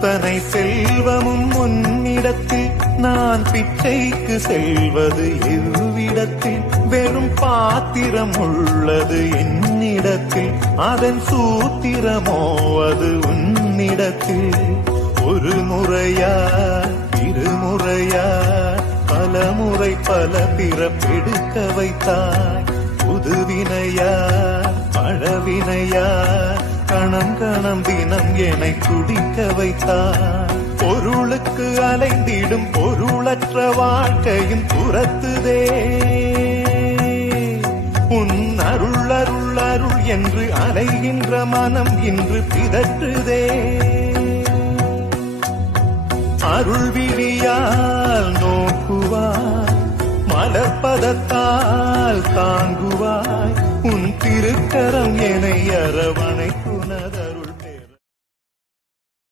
அத்தனை செல்வமும் உன்னிடத்தில் நான் பிச்சைக்கு செல்வது எவ்விடத்தில் வெறும் பாத்திரம் உள்ளது என்னிடத்தில் அதன் சூத்திரமோ அது உன்னிடத்தில் ஒரு முறையா இருமுறையா பல முறை பல பிறப்பெடுக்க வைத்தாய் புதுவினையா பழவினையா கணம் கணம் தினம் என்னை குடிக்க வைத்தாய் பொருளுக்கு அலைந்திடும் பொருளற்ற வாழ்க்கையும் துரத்துதே உன் அருள் அருள் அருள் என்று அலைகின்ற மனம் இன்று பிதற்றுதே அருள் விழியால் நோக்குவாய் மலர்பதத்தால் தாங்குவாய் உன் திருக்கரம் என்னை அரவணை